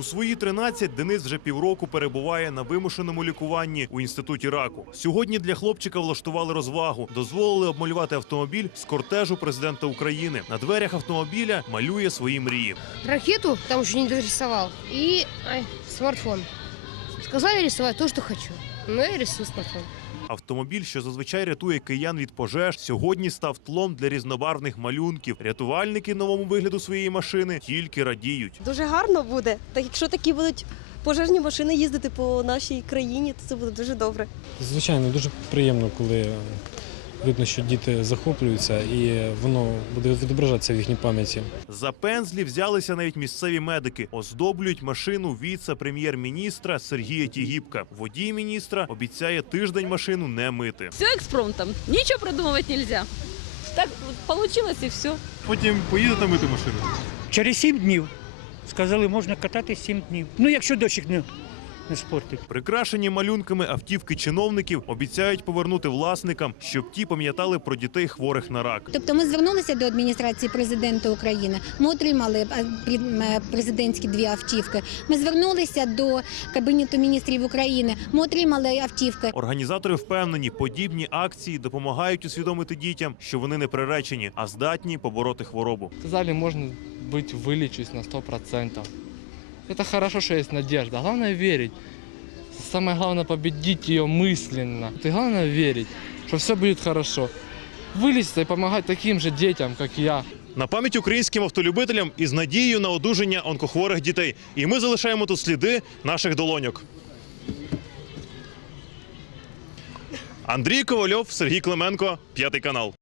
У свої 13 Денис вже півроку перебуває на вимушеному лікуванні у інституті раку. Сьогодні для хлопчика влаштували розвагу, дозволили обмалювати автомобіль з кортежу президента України. На дверях автомобіля малює свої мрії. Ракету там еще не дорисовал. И ай, смартфон. Сказали рисовать то, что хочу. Ну, я рисую смартфон. Автомобіль, що зазвичай рятує киян від пожеж, сьогодні став тлом для різнобарвних малюнків. Рятувальники новому вигляду своєї машини тільки радіють. Дуже гарно буде. Так якщо такі будуть пожежні машини їздити по нашій країні, то це буде дуже добре. Звичайно, дуже приємно, коли видно, що діти захоплюються, і воно буде відображатися в їхній пам'яті. За пензлі взялися навіть місцеві медики. Оздоблюють машину віце-прем'єр-міністра Сергія Тігіпка. Водій міністра обіцяє тиждень машину не мити. Все экспромтом. Ничего придумывать нельзя. Так вот получилось и все. Потім поїдете мити машину. Через сім днів. Сказали, можна катати сім днів. Ну, якщо дощик не, не спортить. Прикрашені малюнками автівки чиновників обіцяють повернути власникам, щоб ті пам'ятали про дітей хворих на рак. Тобто ми звернулися до адміністрації президента України. Ми отримали е, е, президентські дві автівки. Ми звернулися до кабінету міністрів України. Ми отримали автівки. Організатори впевнені, подібні акції допомагають усвідомити дітям, що вони не приречені, а здатні побороти хворобу. Сказали, можно быть вылечусь на 100%. Это хорошо, что есть надежда. Главное верить. Самое главное победить ее мысленно. И главное верить, что все будет хорошо. Вылечиться и помогать таким же детям, как я. На пам'ять українським автолюбителям із надією на одужання онкохворих дітей. І ми залишаємо тут сліди наших долоньок. Андрій Ковальов, Сергій Клименко, п'ятий канал.